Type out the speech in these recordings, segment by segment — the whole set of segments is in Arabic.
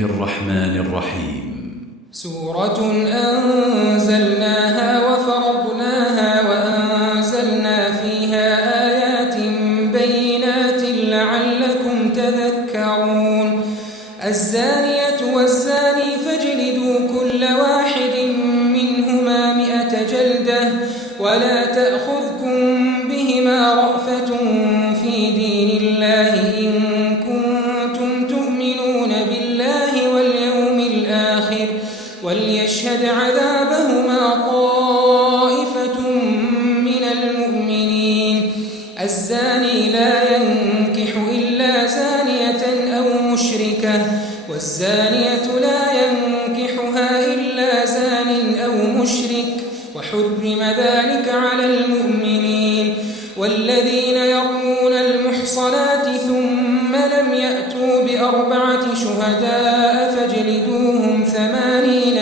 الرحمن الرحيم سورة أنزلناها وفرضناها وأنزلنا فيها آيات بينات لعلكم تذكرون الزانية والزاني فاجلدوا كل واحد منهما 100 جلدة ولا تأخذكم بهما رأفة في دين الله إن كنتم تؤمنون بالله واليوم الآخر وليشهد عذابهما طائفة من المؤمنين الزاني لا ينكح إلا زانية أو مشركة والزانية لا ينكحها إلا زان أو مشرك وحرم ذلك على المؤمنين والذين يرمون المحصنات ثم لم يأتوا ب4 شهداء فاجلدوهم 80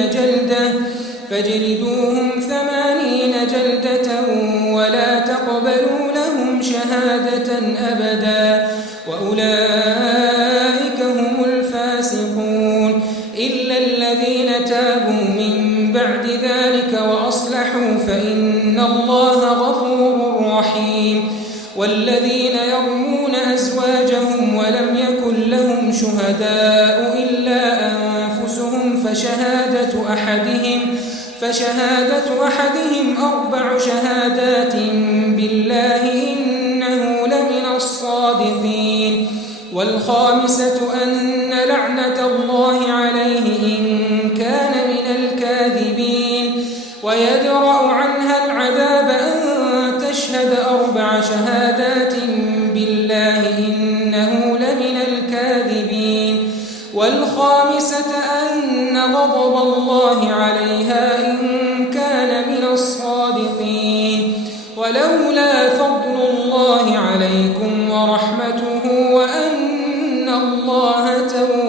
جلدة ولا تقبلوا لهم شهادة أبدا وأولئك هم الفاسقون إلا الذين تابوا من بعد ذلك وأصلحوا فإن الله غفور رحيم والذين يرمون أزواجهم ولم يكن لهم شهداء إلا أنفسهم فشهادة أحدهم 4 شهادات بالله إنه لمن الصادقين والخامسة أن لعنة الله عليه إن كان من الكاذبين ويدرأ عنها العذاب أن تشهد 4 شهادات بالله إنه لمن الكاذبين والخامسة أن غضب الله عليها إن كان من الصادقين ولولا فضل الله عليكم ورحمته وأن الله تواب